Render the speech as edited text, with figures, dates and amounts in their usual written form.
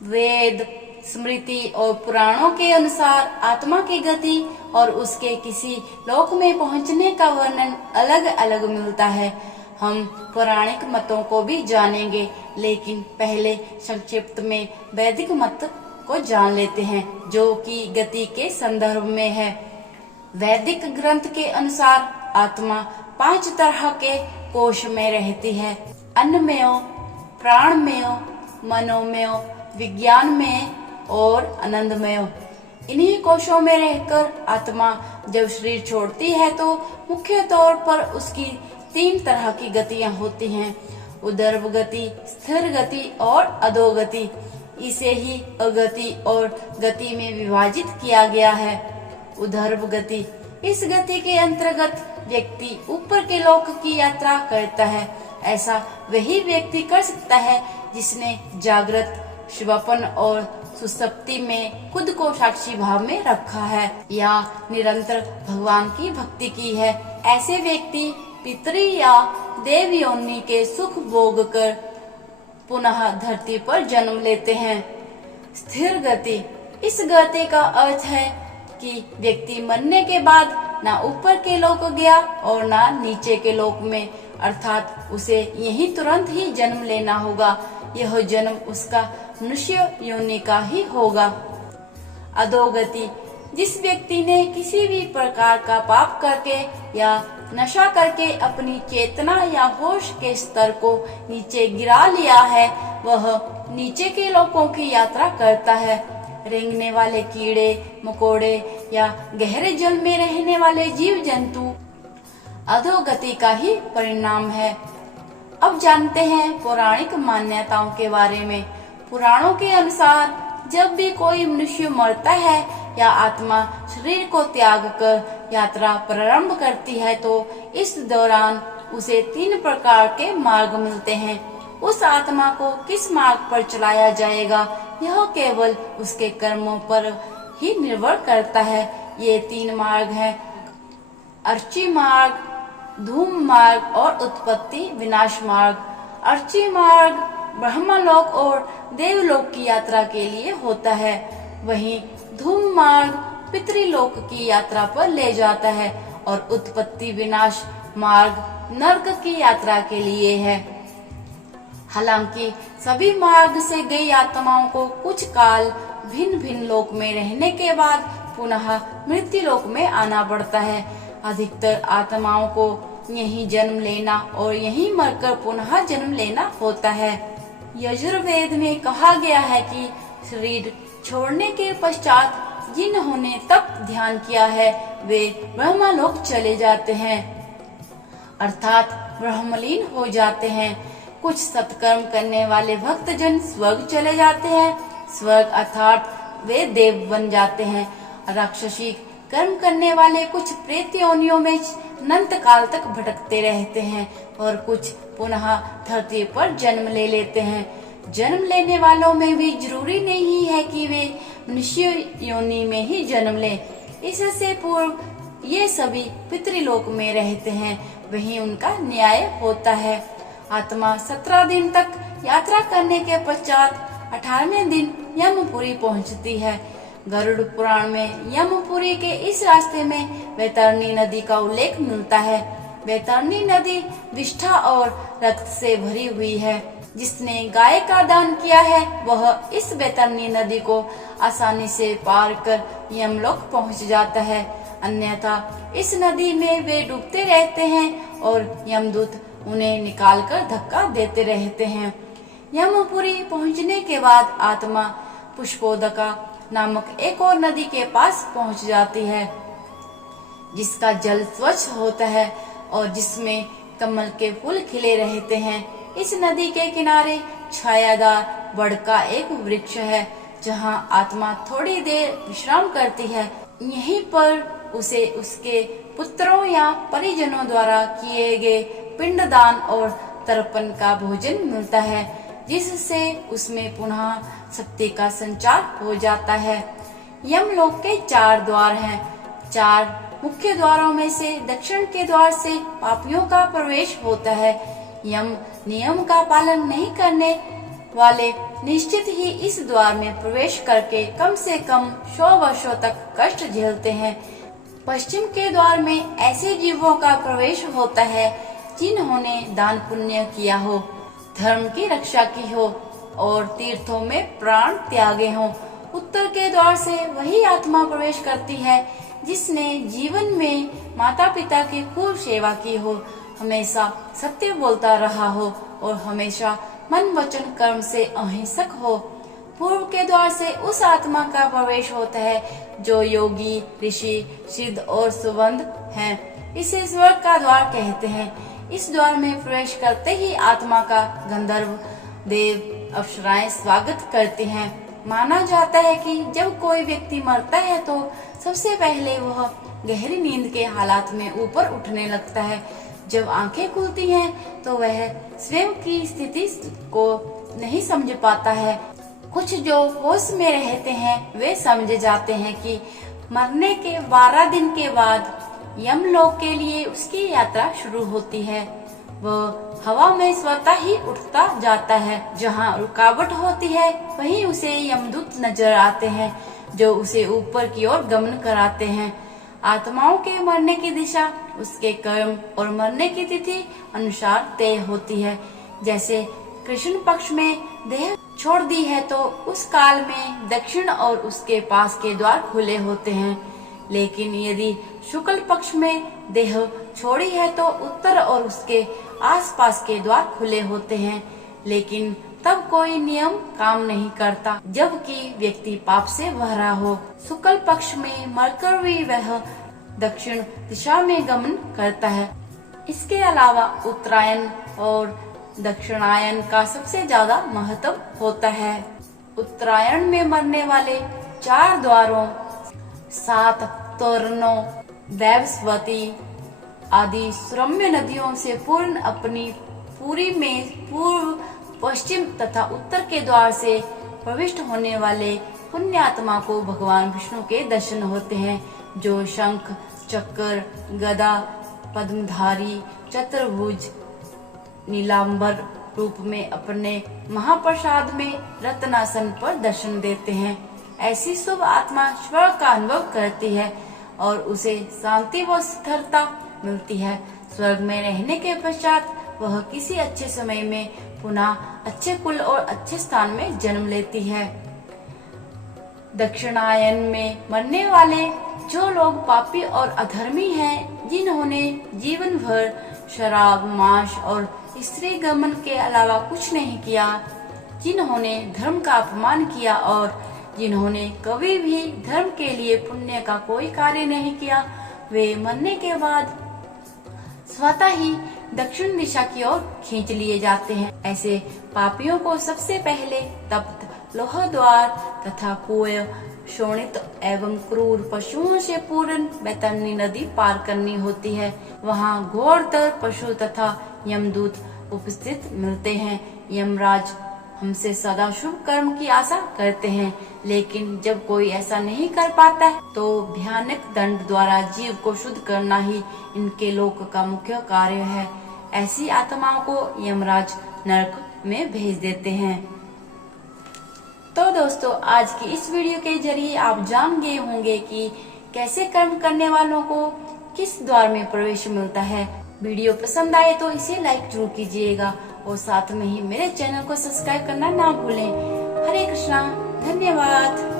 वेद, स्मृति और पुराणों के अनुसार आत्मा की गति और उसके किसी लोक में पहुंचने का वर्णन अलग अलग मिलता है। हम पौराणिक मतों को भी जानेंगे, लेकिन पहले संक्षिप्त में वैदिक मत को जान लेते हैं, जो कि गति के संदर्भ में है। वैदिक ग्रंथ के अनुसार आत्मा 5 तरह के कोश में रहती है: अन्नमय, प्राणमय, मनोमय, विज्ञानमय और आनंदमय। इन्हीं कोशों में रहकर आत्मा जब शरीर छोड़ती है तो मुख्य तौर पर उसकी 3 तरह की गतियां होती हैं: उदर्भ गति, स्थिर गति और अधोगति। इसे ही अगति और गति में विभाजित किया गया है। उदर्भ गति, इस गति के अंतर्गत व्यक्ति ऊपर के लोक की यात्रा करता है। ऐसा वही व्यक्ति कर सकता है जिसने जागृत, स्वप्न और सुसुप्ति में खुद को साक्षी भाव में रखा है या निरंतर भगवान की भक्ति की है। ऐसे व्यक्ति पितृ या देव योनि के सुख भोग कर पुनः धरती पर जन्म लेते हैं। स्थिर गति, इस गति का अर्थ है कि व्यक्ति मरने के बाद ना ऊपर के लोक गया और ना नीचे के लोक में, अर्थात उसे यही तुरंत ही जन्म लेना होगा। यह जन्म उसका मनुष्य योनि का ही होगा। अधोगति, जिस व्यक्ति ने किसी भी प्रकार का पाप करके या नशा करके अपनी चेतना या होश के स्तर को नीचे गिरा लिया है, वह नीचे के लोकों की यात्रा करता है। रेंगने वाले कीड़े मकोड़े या गहरे जल में रहने वाले जीव जंतु अधोगति का ही परिणाम है। अब जानते हैं पौराणिक मान्यताओं के बारे में। पुराणों के अनुसार जब भी कोई मनुष्य मरता है या आत्मा शरीर को त्याग कर यात्रा प्रारंभ करती है तो इस दौरान उसे 3 प्रकार के मार्ग मिलते हैं। उस आत्मा को किस मार्ग पर चलाया जाएगा, यह केवल उसके कर्मों पर ही निर्भर करता है। ये 3 मार्ग हैं: अर्ची मार्ग, धूम मार्ग और उत्पत्ति विनाश मार्ग। अर्ची मार्ग ब्रह्मलोक और देवलोक की यात्रा के लिए होता है, वहीं धूम मार्ग पितृलोक की यात्रा पर ले जाता है और उत्पत्ति विनाश मार्ग नरक की यात्रा के लिए है। हालांकि सभी मार्ग से गई आत्माओं को कुछ काल भिन्न भिन्न लोक में रहने के बाद पुनः मृत्यु लोक में आना पड़ता है। अधिकतर आत्माओं को यहीं जन्म लेना और यहीं मरकर पुनः जन्म लेना होता है। यजुर्वेद में कहा गया है कि शरीर छोड़ने के पश्चात जिन्होंने ने तप ध्यान किया है वे ब्रह्मलोक चले जाते हैं, अर्थात ब्रह्मलीन हो जाते हैं। कुछ सत्कर्म करने वाले भक्तजन स्वर्ग चले जाते हैं, स्वर्ग अर्थात वे देव बन जाते हैं। राक्षसी कर्म करने वाले कुछ प्रेत योनियों में अनंत काल तक भटकते रहते हैं और कुछ पुनः धरती पर जन्म ले लेते हैं। जन्म लेने वालों में भी जरूरी नहीं है कि वे मनुष्य योनि में ही जन्म लें। इससे पूर्व ये सभी पितृलोक में रहते हैं, वहीं उनका न्याय होता है। आत्मा 17 दिन तक यात्रा करने के पश्चात 18वें दिन यमपुरी पहुंचती है। गरुड़ पुराण में यमपुरी के इस रास्ते में वैतरणी नदी का उल्लेख मिलता है। वैतरणी नदी विष्ठा और रक्त से भरी हुई है। जिसने गाय का दान किया है वह इस वैतरणी नदी को आसानी से पार कर यमलोक पहुंच जाता है, अन्यथा इस नदी में वे डूबते रहते हैं और यमदूत उन्हें निकालकर धक्का देते रहते हैं। यमपुरी पहुंचने के बाद आत्मा पुष्पोदका नामक एक और नदी के पास पहुंच जाती है, जिसका जल स्वच्छ होता है और जिसमें कमल के फूल खिले रहते हैं। इस नदी के किनारे छायादार बड़ का एक वृक्ष है, जहां आत्मा थोड़ी देर विश्राम करती है। यहीं पर उसे उसके पुत्रों या परिजनों द्वारा किए गए पिंडदान और तर्पण का भोजन मिलता है, जिससे उसमें पुनः शक्ति का संचार हो जाता है। यमलोक के 4 द्वार हैं। 4 मुख्य द्वारों में से दक्षिण के द्वार से पापियों का प्रवेश होता है। यम नियम का पालन नहीं करने वाले निश्चित ही इस द्वार में प्रवेश करके कम से कम 100 वर्षों तक कष्ट झेलते हैं। पश्चिम के द्वार में ऐसे जीवों का प्रवेश होता है जिन्होंने दान पुण्य किया हो, धर्म की रक्षा की हो और तीर्थों में प्राण त्यागे हों। उत्तर के द्वार से वही आत्मा प्रवेश करती है जिसने जीवन में माता पिता की खूब सेवा की हो, हमेशा सत्य बोलता रहा हो और हमेशा मन वचन कर्म से अहिंसक हो। पूर्व के द्वार से उस आत्मा का प्रवेश होता है जो योगी, ऋषि, सिद्ध और सुबंध हैं। इसे स्वर्ग का द्वार कहते हैं। इस द्वार में प्रवेश करते ही आत्मा का गंधर्व, देव, अप्सराएं स्वागत करते हैं। माना जाता है कि जब कोई व्यक्ति मरता है तो सबसे पहले वह गहरी नींद के हालात में ऊपर उठने लगता है। जब आंखें खुलती हैं तो वह स्वयं की स्थिति को नहीं समझ पाता है। कुछ जो होश में रहते हैं वे समझ जाते हैं कि मरने के 12 दिन के बाद यमलोक के लिए उसकी यात्रा शुरू होती है। वह हवा में स्वतः ही उठता जाता है। जहाँ रुकावट होती है वहीं उसे यमदूत नजर आते हैं जो उसे ऊपर की ओर गमन कराते हैं। आत्माओं के मरने की दिशा उसके कर्म और मरने की तिथि अनुसार तय होती है। जैसे कृष्ण पक्ष में देह छोड़ दी है तो उस काल में दक्षिण और उसके पास के द्वार खुले होते हैं, लेकिन यदि शुक्ल पक्ष में देह छोड़ी है तो उत्तर और उसके आसपास के द्वार खुले होते हैं, लेकिन तब कोई नियम काम नहीं करता जबकि व्यक्ति पाप से भरा हो। शुक्ल पक्ष में मरकर भी वह दक्षिण दिशा में गमन करता है। इसके अलावा उत्तरायण और दक्षिणायन का सबसे ज्यादा महत्व होता है। उत्तरायण में मरने वाले 4 द्वारों, 7 तोरणों, दैवस्वती आदि सुरम्य नदियों से पूर्ण अपनी पूरी में पूर्व, पश्चिम तथा उत्तर के द्वार से प्रविष्ट होने वाले पुण्यात्मा को भगवान विष्णु के दर्शन होते हैं, जो शंख, चक्र, गदा, पद्मधारी, चतुर्भुज, नीलांबर रूप में अपने महाप्रसाद में रत्नासन पर दर्शन देते हैं। ऐसी शुभ आत्मा स्वर्ग का अनुभव करती है और उसे शांति व स्थिरता मिलती है। स्वर्ग में रहने के पश्चात वह किसी अच्छे समय में पुनः अच्छे कुल और अच्छे स्थान में जन्म लेती है। दक्षिणायन में मरने वाले जो लोग पापी और अधर्मी हैं, जिन्होंने जीवन भर शराब, मांस और स्त्री गमन के अलावा कुछ नहीं किया, जिन्होंने धर्म का अपमान किया और जिन्होंने कभी भी धर्म के लिए पुण्य का कोई कार्य नहीं किया, वे मरने के बाद स्वतः ही दक्षिण दिशा की ओर खींच लिए जाते हैं। ऐसे पापियों को सबसे पहले तप्त लोह द्वार तथा कुएं, शोणित एवं क्रूर पशुओं से पूर्ण बैतरणी नदी पार करनी होती है। वहाँ घोरतर पशु तथा यमदूत उपस्थित मिलते हैं। यमराज हमसे सदा शुभ कर्म की आशा करते हैं, लेकिन जब कोई ऐसा नहीं कर पाता है तो भयानक दंड द्वारा जीव को शुद्ध करना ही इनके लोक का मुख्य कार्य है। ऐसी आत्माओं को यमराज नरक में भेज देते हैं। तो दोस्तों, आज की इस वीडियो के जरिए आप जान गए होंगे कि कैसे कर्म करने वालों को किस द्वार में प्रवेश मिलता है। वीडियो पसंद आए तो इसे लाइक जरूर कीजिएगा और साथ में ही मेरे चैनल को सब्सक्राइब करना ना भूलें। हरे कृष्णा, धन्यवाद।